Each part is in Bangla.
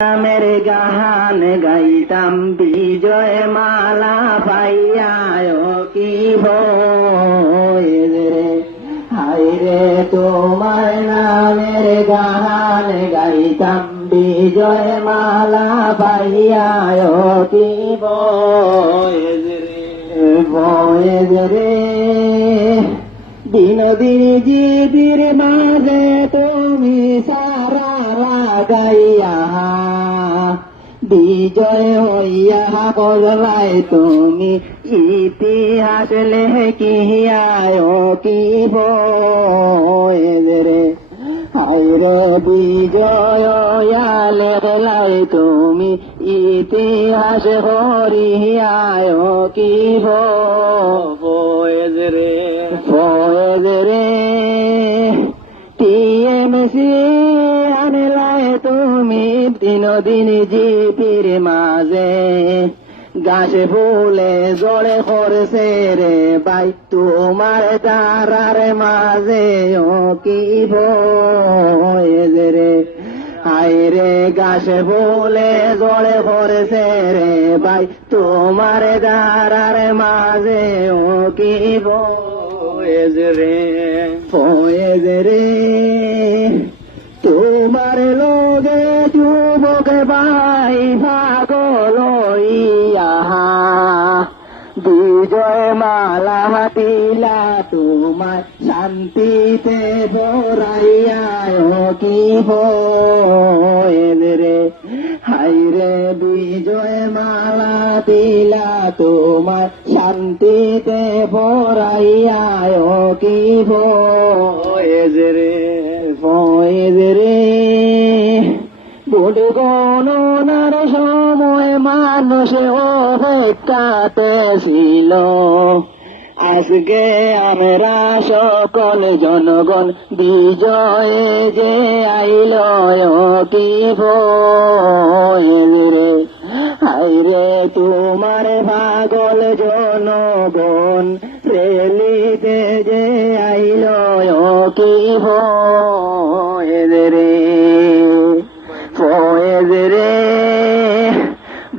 নামের গান গাইতাম বিজয় মালা পাইয়ায় কি রে হাইরে তোমার নামের গান গাইতাম বিজয় মালা পাইয়ায় কি রে দিন দিন জীবির মাঝে তুমি সারা লাগাইয়া বিজয় হইয়া করলাই তুমি ইতিহাস লেখিয়ায় কি রে হায়রে বিজয় লেখলাই তুমি ইতিহাস হরিয়ায় কি রে রে টিএমসি আনলাই তুমি দিন দিন জিপির মাঝে গাছ ফুলে জড়ে করছে রে বাই তোমার তারার মাঝে কি রে হায়রে গাছ ফুলে জড়ে করছে রে বাই তোমার তারার মাঝে কি রে তোমার লোকে যুবক ভাই ভাগল বিজয় মালা হাতিলা তোমার শান্তিতে ভরাইয়ায় কি রে হাইরে বিজয় মালা দিলা তোমার শান্তিতে ভরাইয়ায় কি রে ভোট গণনার সময় মানুষ অপেক্ষাতে ছিল আজকে আমরা সকল জনগণ বিজয়ে যে আইল কি রে হায়রে তোমার পাগল জনগণ রেলিতে যে আইল কি রে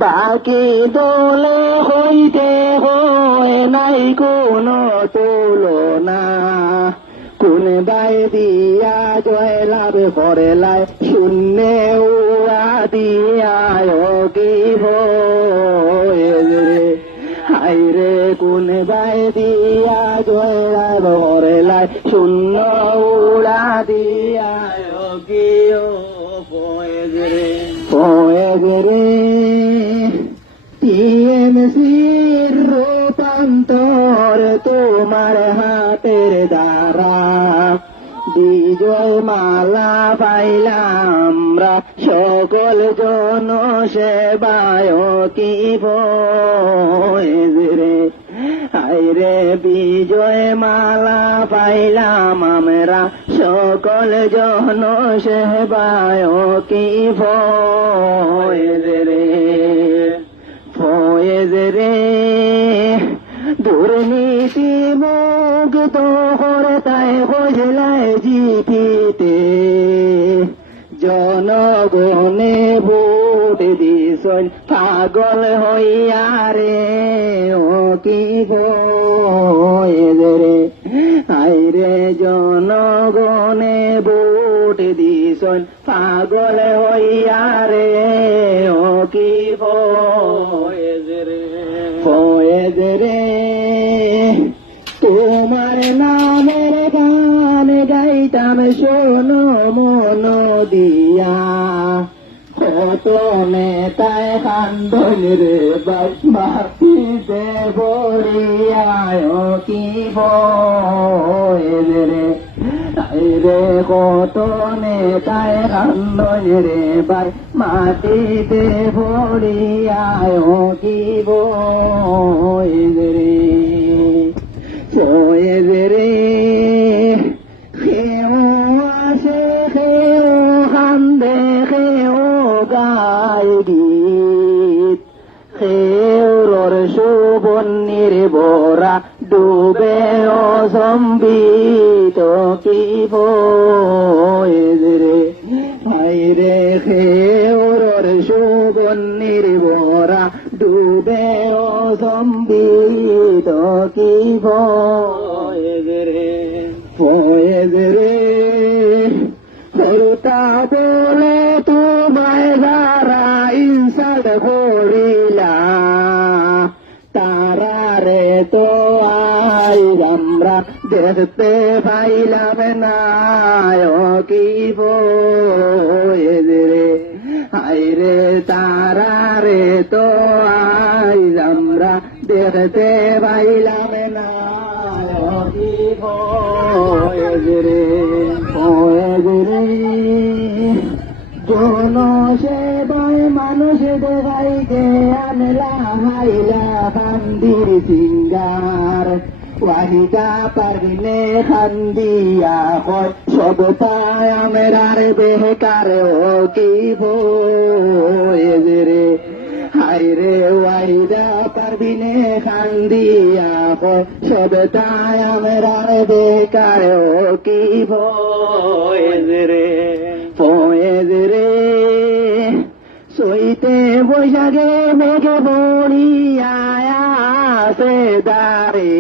বাকি দলে হইতে হয় নাই কোনো তুলনা কোন বাই দিয়া জয় লাভ করে লাই শূন্যে উড়া দিয়ায় কি রে হায়রে কোন বাই দিয়া জয় লাভ করে লাই শূন্য উড়া দিয়ায় কি রে টিএমসির রূপান্তর তোমার হাতের দ্বারা বিজয় মালা পাইলাম আমরা সকল জনসেবায় কি রে হায়রে বিজয় মালা পাইলাম আমরা সকল জনসেবায় কি রে দুর্নীতি মুক্ত হরতায় হইলাই জিপিতে জনগণে ভোট দিছন পাগল হইয়া রে কি রে হায়রে জনগণে ভোট দিছন পাগল হইয়া রে কি রে তোমার নামের গান গাইতাম শোনো মন দিয়া কত নেতায় কান্দন রে বাসমাতিতে বড়িয়ায় কি রে রে কত নেতায় কান্দন রে বাই মাটিতে ভরিয়ায় কি রে খেও আসে খেও কান্দে খেও গায় গীত খেওর সুবর্ণের বরা ডুবে অসম্বিত কি রে হায়রে খেওর সুবর্ণের ভরা ডুবে ও সম্বিত কি ফয়েজ রে হরতা বলে তোমায় যারা ইনসাদ করিলা তারা রে তো আই আমরা দেখতে পাইলাম না কি ফয়েজ রে হাই রে তারা রে তো আই আমরা দেখতে পাইলাম না কি ফয়েজ রে জনসেবায় মানুষ দেখাইতে আনলা হাইলা খান্দির সিঙ্গার ওয়াহিদা পারবিনে খান্দিয়া হয় সবতায় আমরার বেকার ও কি ফয়েজ রে হাই রে ওয়াহিদা পারবিনে খান্দিয়া হয় সবতায় আমরার বেকার ও কি ফয়েজ রে সইতে বৈশাখে মেঘে বড়িয়া সে দারে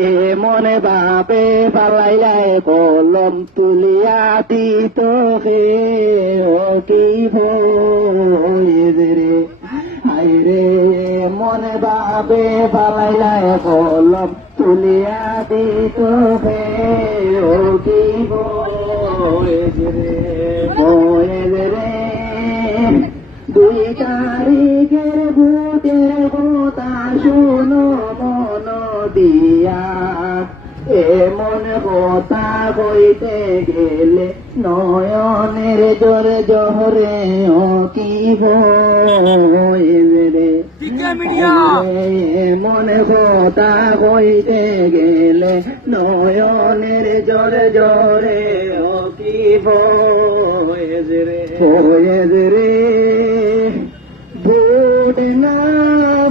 এ মনে বাপে পালাইলাই কলম তুলিয়া দিত হে ও কি ফয়েজ রে হাই রে মনে বাপে পালাইলাই কলম তুলিয়া দিত হে ও কি ফয়েজ রে দুই তারিখের ভূতের কথা শুনো মন দিয়া এমন কথা কইতে গেলে নয়নের জোর জোরে ও কি ফয়েজ রে এমন কথা কইতে গেলে নয়নের জোর জোরে ও কি ফয়েজ রে ভোট না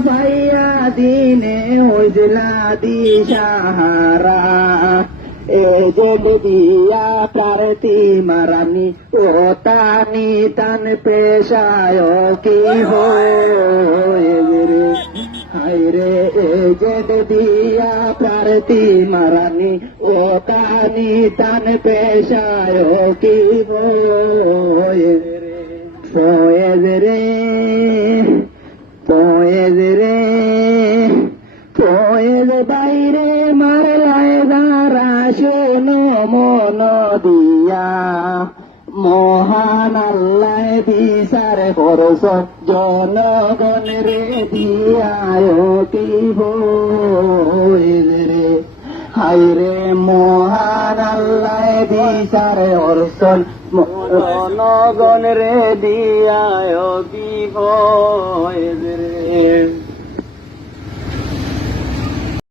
ভাইয়া দিনে হইজলা দিশাহারা এজেন্ট দিয়া প্রার্থী মারানি ও তানি তান পেশায় কি ফয়েজ রে হাই রে এজেন্ট দিয়া প্রার্থী মারানি ও তানি তান পেশায় কি ফয়েজ রে ফয়েজ বাইরে মারলায় যারা শোনো মন দিয়া মহান আল্লাহ বিচার করছন জনগণ রে দিয়ায় কি ফয়েজ রে হাই রে মহান আল্লাহ বিচার করছন জনগণ রে দিয়ায় কি ফয়েজ